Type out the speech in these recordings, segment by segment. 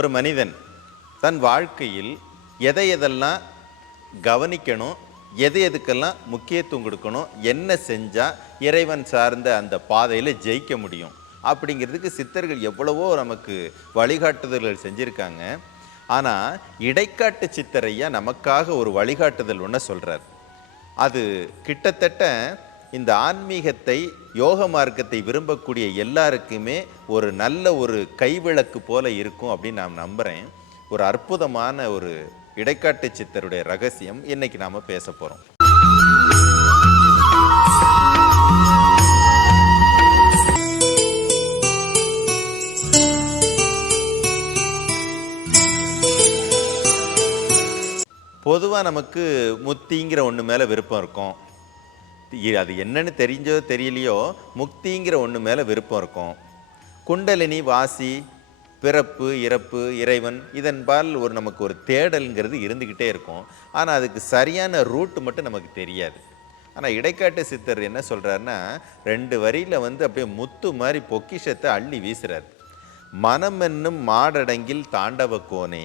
ஒரு மனிதன் தன் வாழ்க்கையில் எதை எதெல்லாம் கவனிக்கணும் எது எதுக்கெல்லாம் முக்கியத்துவம் கொடுக்கணும் என்ன செஞ்சால் இறைவன் சார்ந்த அந்த பாதையில் ஜெயிக்க முடியும்? அப்படிங்கிறதுக்கு சித்தர்கள் எவ்வளவோ நமக்கு வழிகாட்டுதல்கள் செஞ்சுருக்காங்க. ஆனால் இடைக்காட்டு சித்தரையா நமக்காக ஒரு வழிகாட்டுதல் ஒன்று சொல்கிறார் அது கிட்டத்தட்ட இந்த ஆன்மீகத்தை யோக மார்க்கத்தை விரும்பக்கூடிய எல்லாருக்குமே ஒரு நல்ல ஒரு கைவிளக்கு போல இருக்கும் அப்படின்னு நான் நம்புகிறேன் ஒரு அற்புதமான ஒரு இடைக்காட்டு சித்தருடைய ரகசியம் இன்னைக்கு நாம் பேச போகிறோம் பொதுவாக நமக்கு முத்திங்கிற ஒன்று மேலே விருப்பம் இருக்கும். அது என்னன்னு தெரிஞ்சோ தெரியலையோ முக்திங்கிற ஒன்று மேலே விருப்பம் இருக்கும். குண்டலினி வாசி பிறப்பு இறப்பு இறைவன் இதன்பால் ஒரு நமக்கு ஒரு தேடல்ங்கிறது இருந்துக்கிட்டே இருக்கும். ஆனால் அதுக்கு சரியான ரூட்டு மட்டும் நமக்கு தெரியாது. ஆனால் இடைக்காட்டு சித்தர் என்ன சொல்கிறாருன்னா ரெண்டு வரியில் வந்து அப்படியே முத்து மாதிரி பொக்கிஷத்தை அள்ளி வீசுறாரு. மனம் என்னும் மாடடங்கில் தாண்டவ கோனே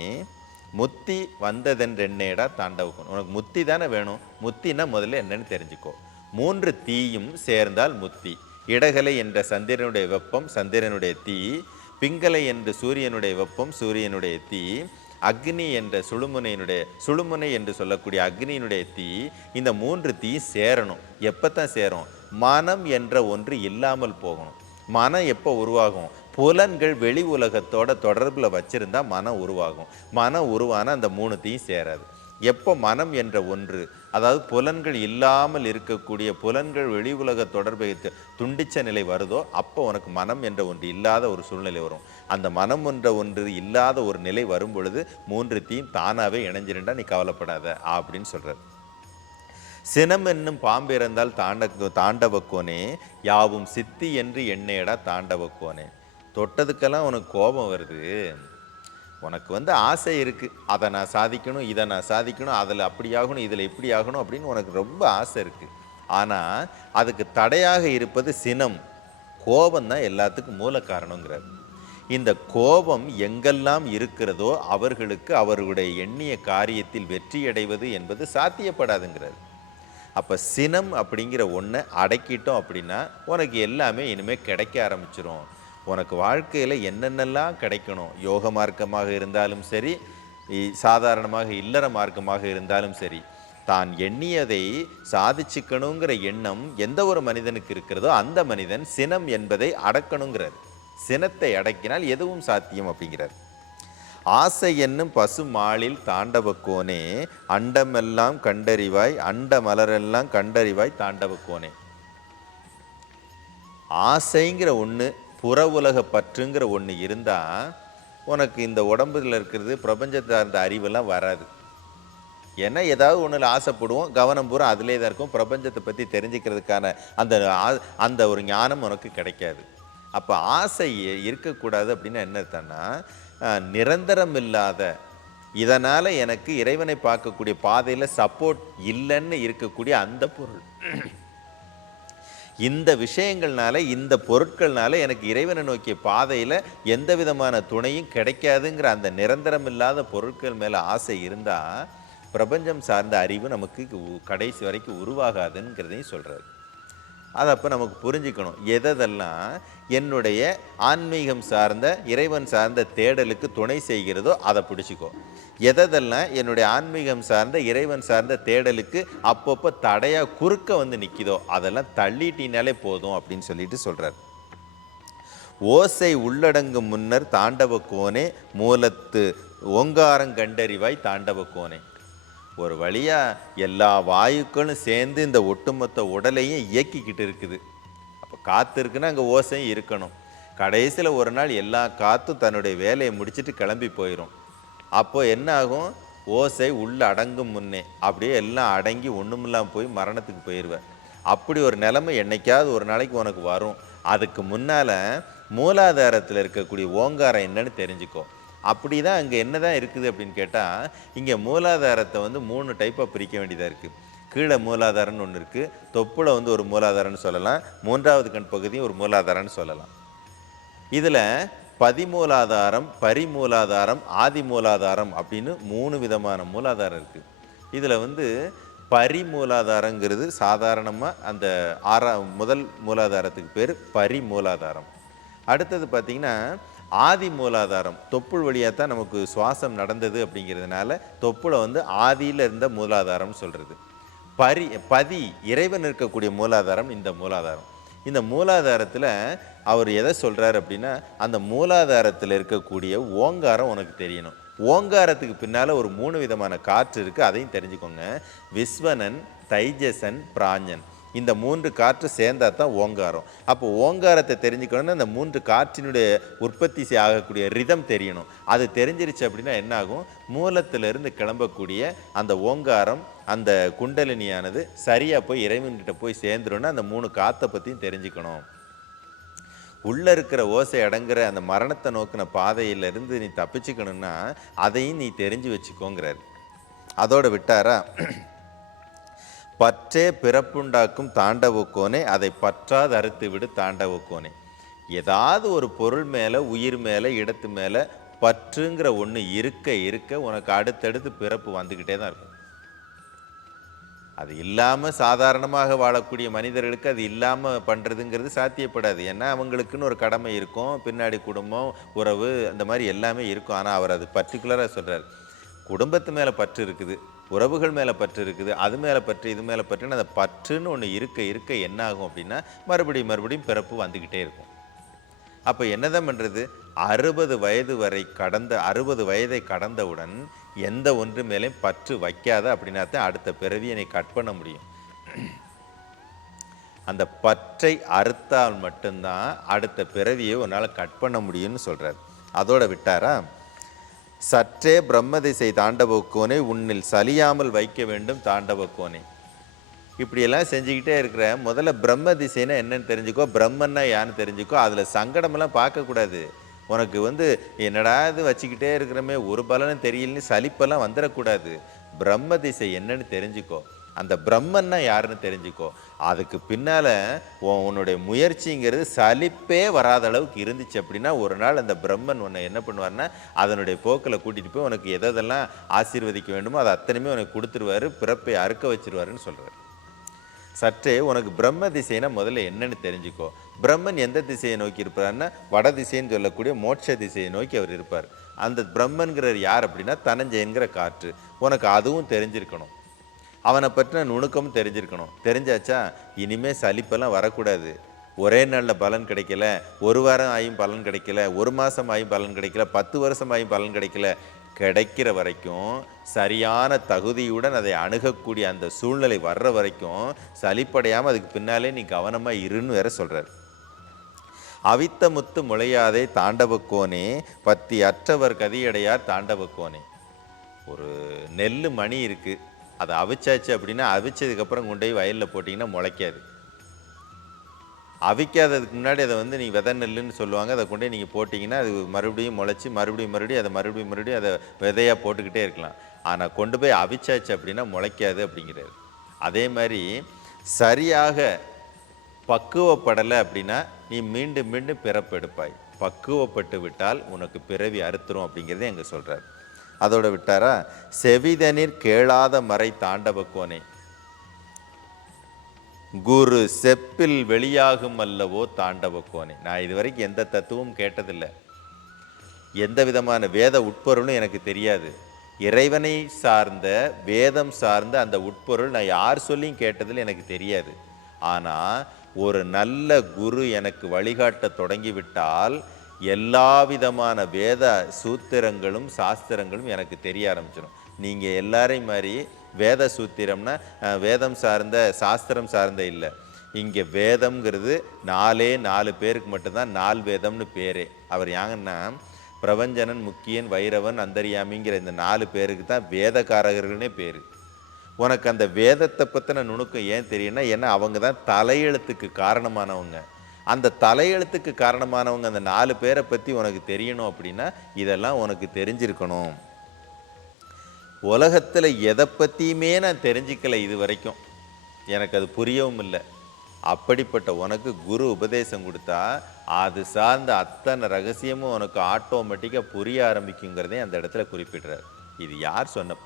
முத்தி வந்ததென்றென்னேடா தாண்டவக்கோன் உனக்கு முத்தி தானே வேணும். முத்தினா முதல்ல என்னன்னு தெரிஞ்சுக்கோ. மூன்று தீயும் சேர்ந்தால் முத்தி. இடகலை என்ற சந்திரனுடைய வெப்பம் சந்திரனுடைய தீ பிங்கலை என்ற சூரியனுடைய வெப்பம் சூரியனுடைய தீ அக்னி என்ற சுழுமுனையினுடைய சுழுமுனை என்று சொல்லக்கூடிய அக்னியினுடைய தீ இந்த மூன்று தீ சேரணும். எப்போ தான் சேரும்? மனம் என்ற ஒன்று இல்லாமல் போகணும். மனம் எப்போ உருவாகும்? புலன்கள் வெளி உலகத்தோட தொடர்பில் வச்சிருந்தா மனம் உருவாகும். மனம் உருவான அந்த மூணு தீயும் சேராது. எப்போ மனம் என்ற ஒன்று அதாவது புலன்கள் இல்லாமல் இருக்கக்கூடிய புலன்கள் வெளி உலக தொடர்பை துண்டிச்ச நிலை வருதோ அப்போ உனக்கு மனம் என்ற ஒன்று இல்லாத ஒரு சூழ்நிலை வரும். அந்த மனம் என்ற ஒன்று இல்லாத ஒரு நிலை வரும் பொழுது மூன்று தீயும் தானாகவே இணைஞ்சிருந்தா நீ கவலைப்படாத அப்படின்னு சொல்கிறார் சினம் என்னும் பாம்பு இறந்தால் தாண்ட தாண்டவக்கோனே யாவும் சித்தி என்று எண்ணேடா தாண்டவக்கோனே. தொட்டதுக்கெல்லாம் உனக்கு கோபம் வருது. உனக்கு வந்து ஆசை இருக்குது அதை நான் சாதிக்கணும் இதை நான் சாதிக்கணும் அதில் அப்படி ஆகணும் இதில் இப்படி ஆகணும் அப்படின்னு உனக்கு ரொம்ப ஆசை இருக்குது ஆனால் அதுக்கு தடையாக இருப்பது சினம். கோபம் தான் எல்லாத்துக்கும் மூல காரணங்கிறார். இந்த கோபம் எங்கெல்லாம் இருக்கிறதோ அவர்களுக்கு அவர்களுடைய எண்ணிய காரியத்தில் வெற்றியடைவது என்பது சாத்தியப்படாதுங்கிறார். அப்போ சினம் அப்படிங்கிற ஒன்றை அடக்கிட்டோம் அப்படின்னா உனக்கு எல்லாமே இனிமேல் கிடைக்க ஆரம்பிச்சிரும். உனக்கு வாழ்க்கையில் என்னென்னலாம் கிடைக்கணும்? யோக மார்க்கமாக இருந்தாலும் சரி சாதாரணமாக இல்லற மார்க்கமாக இருந்தாலும் சரி தான் எண்ணியதை சாதிச்சுக்கணுங்கிற எண்ணம் எந்த ஒரு மனிதனுக்கு இருக்கிறதோ அந்த மனிதன் சினம் என்பதை அடக்கணுங்கிறார். சினத்தை அடக்கினால் எதுவும் சாத்தியம் அப்படிங்கிறார். ஆசை என்னும் பசு மாளில் தாண்டவக்கோனே அண்டமெல்லாம் கண்டறிவாய் அண்ட மலரெல்லாம் கண்டறிவாய் தாண்டவக்கோனே ஆசைங்கிற ஒன்று புற உலக பற்றுங்கிற ஒன்று இருந்தால் உனக்கு இந்த உடம்புல இருக்கிறது பிரபஞ்சத்தை சார்ந்த அறிவெல்லாம் வராது. ஏன்னா ஏதாவது ஒன்றில் ஆசைப்படுவோம் கவனம் பூரா அதிலே தான் இருக்கும். பிரபஞ்சத்தை பற்றி தெரிஞ்சுக்கிறதுக்கான அந்த ஆ- அந்த ஒரு ஞானம் உனக்கு கிடைக்காது. அப்போ ஆசை இருக்கக்கூடாது அப்படின்னு என்ன அர்த்தம்னா நிரந்தரம் இல்லாத இதனால் எனக்கு இறைவனை பார்க்கக்கூடிய பாதையில் சப்போர்ட் இல்லைன்னு இருக்கக்கூடிய அந்த பொருள். இந்த விஷயங்கள்னால இந்த பொருட்கள்னால எனக்கு இறைவனை நோக்கிய பாதையில் எந்த விதமான துணையும் கிடைக்காதுங்கிற அந்த நிரந்தரம் இல்லாத பொருட்கள் மேலே ஆசை இருந்தால் பிரபஞ்சம் சார்ந்த அறிவு நமக்கு கடைசி வரைக்கும் உருவாகாதுங்கிறதையும் சொல்கிறார் அதை அப்போ நமக்கு புரிஞ்சுக்கணும். எதெல்லாம் என்னுடைய ஆன்மீகம் சார்ந்த இறைவன் சார்ந்த தேடலுக்கு துணை செய்கிறதோ அதை பிடிச்சிக்கோ. எதெல்லாம் என்னுடைய ஆன்மீகம் சார்ந்த இறைவன் சார்ந்த தேடலுக்கு அப்பப்போ தடையாக குறுக்க வந்து நிற்கிதோ அதெல்லாம் தள்ளிட்டினாலே போதும் அப்படின்னு சொல்லிட்டு சொல்கிறார் ஓசை உள்ளடங்கும் முன்னர் தாண்டவ கோனே மூலத்து ஓங்காரம் கண்டறிவாய் தாண்டவ கோனே. ஒரு வழியாக எல்லா வாயுக்களும் சேர்ந்து இந்த ஒட்டுமொத்த உடலையும் இயக்கிக்கிட்டு இருக்குது. அப்போ காற்று இருக்குன்னா அங்கே ஓசையும் இருக்கணும். கடைசியில் ஒரு நாள் எல்லா காற்றும் தன்னுடைய வேலையை முடிச்சிட்டு கிளம்பி போயிடும் அப்போது என்ன ஆகும் ஓசை உள்ளே அடங்கும் முன்னே அப்படியே எல்லாம் அடங்கி ஒன்றுமில்லாமல் போய் மரணத்துக்கு போயிடுவேன் அப்படி ஒரு நிலைமை என்னைக்காவது ஒரு நாளைக்கு உனக்கு வரும். அதுக்கு முன்னால் மூலாதாரத்தில் இருக்கக்கூடிய ஓங்காரம் என்னன்னு தெரிஞ்சுக்கோ. அப்படி தான் அங்கே என்ன தான் இருக்குது அப்படின்னு கேட்டால் இங்கே மூலாதாரத்தை வந்து மூணு டைப்பாக பிரிக்க வேண்டியதாக இருக்குது கீழே மூலாதாரம்னு ஒன்று இருக்குது தொப்புல வந்து ஒரு மூலாதாரம்னு சொல்லலாம் மூன்றாவது கண் பகுதியும் ஒரு மூலாதாரம்னு சொல்லலாம். இதில் பதிமூலாதாரம் பரிமூலாதாரம் ஆதி மூலாதாரம் அப்படின்னு மூணு விதமான மூலாதாரம் இருக்குது இதில் வந்து பரிமூலாதாரங்கிறது சாதாரணமாக அந்த ஆறா முதல் மூலாதாரத்துக்கு பேர் பரிமூலாதாரம். அடுத்தது பார்த்திங்கன்னா ஆதி மூலாதாரம் தொப்புள் வழியாக தான் நமக்கு சுவாசம் நடந்தது அப்படிங்கிறதுனால தொப்புளை வந்து ஆதியில் இருந்த மூலாதாரம் சொல்கிறது பரி பதி இறைவன் இருக்கக்கூடிய மூலாதாரம் இந்த மூலாதாரம். இந்த மூலாதாரத்தில் அவர் எதை சொல்கிறார் அப்படின்னா அந்த மூலாதாரத்தில் இருக்கக்கூடிய ஓங்காரம் உனக்கு தெரியணும். ஓங்காரத்துக்கு பின்னால் ஒரு மூணு விதமான காற்று இருக்குது அதையும் தெரிஞ்சுக்கோங்க. விஸ்வனன் தைஜசன் பிராஞ்சன். இந்த மூன்று காற்று சேர்ந்தா தான் ஓங்காரம். அப்போ ஓங்காரத்தை தெரிஞ்சுக்கணும்னா இந்த மூன்று காற்றினுடைய உற்பத்தி ஆகக்கூடிய ரிதம் தெரியணும். அது தெரிஞ்சிருச்சு அப்படின்னா என்னாகும்? மூலத்திலிருந்து கிளம்பக்கூடிய அந்த ஓங்காரம் அந்த குண்டலினியானது சரியாக போய் இறைவன்கிட்ட போய் சேர்ந்துருன்னா அந்த மூணு காற்றை பற்றியும் தெரிஞ்சுக்கணும். உள்ளே இருக்கிற ஓசை அடங்குற அந்த மரணத்தை நோக்கின பாதையிலிருந்து நீ தப்பிச்சுக்கணும்னா அதையும் நீ தெரிஞ்சு வச்சுக்கோங்கிறார். அதோட விட்டாரா? பற்றே பிறப்புண்டாக்கும் தாண்டவக்கோனே அதை பற்றாது அறுத்து விடு தாண்டவக்கோனே. ஏதாவது ஒரு பொருள் மேலே உயிர் மேலே இடத்து மேலே பற்றுங்கிற ஒன்று இருக்க இருக்க உனக்கு அடுத்தடுத்து பிறப்பு வந்துக்கிட்டே தான் இருக்கும். அது இல்லாமல் சாதாரணமாக வாழக்கூடிய மனிதர்களுக்கு அது இல்லாமல் பண்ணுறதுங்கிறது சாத்தியப்படாது. ஏன்னா அவங்களுக்குன்னு ஒரு கடமை இருக்கும் பின்னாடி குடும்பம் உறவு அந்த மாதிரி எல்லாமே இருக்கும். ஆனால் அவர் அது பர்டிகுலராக சொல்கிறார் குடும்பத்து மேலே பற்று இருக்குது. உறவுகள் மேலே பற்று இருக்குது அது மேலே பற்று இது மேலே பற்றுன்னு அந்த பற்றுன்னு ஒன்று இருக்க இருக்க என்ன ஆகும் அப்படின்னா மறுபடியும் மறுபடியும் பிறப்பு வந்துக்கிட்டே இருக்கும். அப்போ என்னதான் பண்ணுறது அறுபது வயது வரை கடந்த அறுபது வயதை கடந்தவுடன் எந்த ஒன்று மேலேயும் பற்று வைக்காத அப்படின்னா தான் அடுத்த பிறவியனை கட் பண்ண முடியும். அந்த பற்றை அறுத்தால் மட்டும்தான் அடுத்த பிறவியை உன்னால் கட் பண்ண முடியும்னு சொல்கிறார் அதோட விட்டாரா? சற்றே பிரம்ம திசை தாண்டவோக்கோனே உன்னில் சலியாமல் வைக்க வேண்டும் தாண்டவக்கோனை. இப்படியெல்லாம் செஞ்சுக்கிட்டே இருக்கிற முதல்ல பிரம்ம திசைனா என்னன்னு தெரிஞ்சுக்கோ பிரம்மன்னா யான்னு தெரிஞ்சுக்கோ அதில் சங்கடமெல்லாம் பார்க்கக்கூடாது. உனக்கு வந்து என்னடா இது வச்சுக்கிட்டே இருக்கிறமே ஒரு பலனும் தெரியலன்னு சலிப்பெல்லாம் வந்துடக்கூடாது. பிரம்ம திசை என்னன்னு தெரிஞ்சுக்கோ. அந்த பிரம்மன்னா யாருன்னு தெரிஞ்சுக்கோ. அதுக்கு பின்னால் உன்னுடைய முயற்சிங்கிறது சலிப்பே வராத அளவுக்கு இருந்துச்சு அப்படின்னா ஒரு நாள் அந்த பிரம்மன் உன்னை என்ன பண்ணுவார்னா அதனுடைய போக்கில் கூட்டிகிட்டு போய் உனக்கு எதெல்லாம் ஆசீர்வதிக்க வேண்டுமோ அதை அத்தனையுமே உனக்கு கொடுத்துருவாரு பிறப்பை அறுக்க வச்சிருவாருன்னு சொல்கிறார் சற்றே உனக்கு பிரம்ம திசைனா முதல்ல என்னன்னு தெரிஞ்சுக்கோ. பிரம்மன் எந்த திசையை நோக்கி இருப்பார்னா வட திசைன்னு சொல்லக்கூடிய மோட்ச திசையை நோக்கி அவர் இருப்பார். அந்த பிரம்மன்கிறவர் யார் அப்படின்னா தனஞ்சயன்கிற காற்று. உனக்கு அதுவும் தெரிஞ்சிருக்கணும். அவனை பற்றின நுணுக்கமும் தெரிஞ்சிருக்கணும். தெரிஞ்சாச்சா இனிமேல் சலிப்பெல்லாம் வரக்கூடாது. ஒரே நாளில் பலன் கிடைக்கல ஒரு வாரம் ஆயும் பலன் கிடைக்கல ஒரு மாதம் ஆயும் பலன் கிடைக்கல பத்து வருஷம் ஆயும் பலன் கிடைக்கல. கிடைக்கிற வரைக்கும் சரியான தகுதியுடன் அதை அணுகக்கூடிய அந்த சூழ்நிலை வர்ற வரைக்கும் சலிப்படையாமல் அதுக்கு பின்னாலே நீ கவனமாக இருன்னு வேற சொல்கிறார் அவித்த முத்து முளையாதே தாண்டவக்கோனே பத்தி அற்றவர் கதியடையார் தாண்டவக்கோனே. ஒரு நெல் மணி இருக்குது அதை அவிச்சாச்சு அப்படின்னா அவிச்சதுக்கப்புறம் கொண்டு போய் வயலில் போட்டிங்கன்னா முளைக்காது. அவிக்காததுக்கு முன்னாடி அதை வந்து நீங்கள் விதை நெல்லுன்னு சொல்லுவாங்க. அதை கொண்டு போய் நீங்கள் போட்டிங்கன்னா அது மறுபடியும் முளைச்சி மறுபடியும் மறுபடியும் அதை மறுபடியும் மறுபடியும் அதை விதையாக போட்டுக்கிட்டே இருக்கலாம். ஆனால் கொண்டு போய் அவிச்சாச்சு அப்படின்னா முளைக்காது அப்படிங்கிறாரு. அதே மாதிரி சரியாக பக்குவப்படலை அப்படின்னா நீ மீண்டும் மீண்டும் பிறப்பெடுப்பாய். பக்குவப்பட்டு விட்டால் உனக்கு பிறவி அறுத்துரும் அப்படிங்கிறத எங்கே சொல்கிறார் அதோட விட்டாரா? செவிதனிற் கேளாத மறை தாண்டவக்கோனே. குரு செப்பில் வெளியாகும் அல்லவோ தாண்டவக்கோனே. நான் இது வரைக்கும் எந்த தத்துவமும் கேட்டதில்லை. எந்த விதமான வேத உட்பொருளும் எனக்கு தெரியாது. இறைவனை சார்ந்த வேதம் சார்ந்த அந்த உட்பொருள் நான் யார் சொல்லியும் கேட்டதில் எனக்கு தெரியாது. ஆனால் ஒரு நல்ல குரு எனக்கு வழிகாட்ட தொடங்கிவிட்டால் எல்லா விதமான வேத சூத்திரங்களும் சாஸ்திரங்களும் எனக்கு தெரிய ஆரம்பிச்சிடும். நீங்கள் எல்லாரையும் மாதிரி வேத சூத்திரம்னா வேதம் சார்ந்த சாஸ்திரம் சார்ந்த இல்லை. இங்கே வேதம்ங்கிறது நாலே நாலு பேருக்கு மட்டும்தான் நால் வேதம்னு பேரே. அவர் யாங்கன்னா பிரபஞ்சனன் முக்கியன் வைரவன் அந்தரியாமிங்கிற இந்த நாலு பேருக்கு தான் வேதக்காரகர்கள்னே பேர். உனக்கு அந்த வேதத்தை பற்றின நுணுக்கம் ஏன் தெரியும்னா ஏன்னா அவங்க தான் தலையெழுத்துக்கு காரணமானவங்க. அந்த தலையெழுத்துக்கு காரணமானவங்க அந்த நாலு பேரை பற்றி உனக்கு தெரியணும் அப்படின்னா இதெல்லாம் உனக்கு தெரிஞ்சிருக்கணும். உலகத்தில் எதை பற்றியுமே நான் தெரிஞ்சிக்கலை இது வரைக்கும். எனக்கு அது புரியவும் இல்லை. அப்படிப்பட்ட உனக்கு குரு உபதேசம் கொடுத்தா அது சார்ந்த அத்தனை ரகசியமும் உனக்கு ஆட்டோமேட்டிக்காக புரிய ஆரம்பிக்குங்கிறதே அந்த இடத்துல குறிப்பிடுறார். இது யார் சொன்ன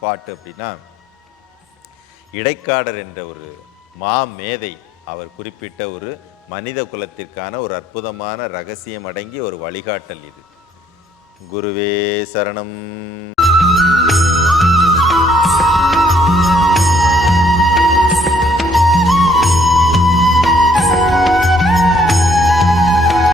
பாட்டு அப்படின்னா இடைக்காடர் என்ற ஒரு மா மேதை அவர் குறிப்பிட்ட ஒரு மனித குலத்திற்கான ஒரு அற்புதமான ரகசியம் அடங்கிய ஒரு வழிகாட்டல் இது. குருவே சரணம்.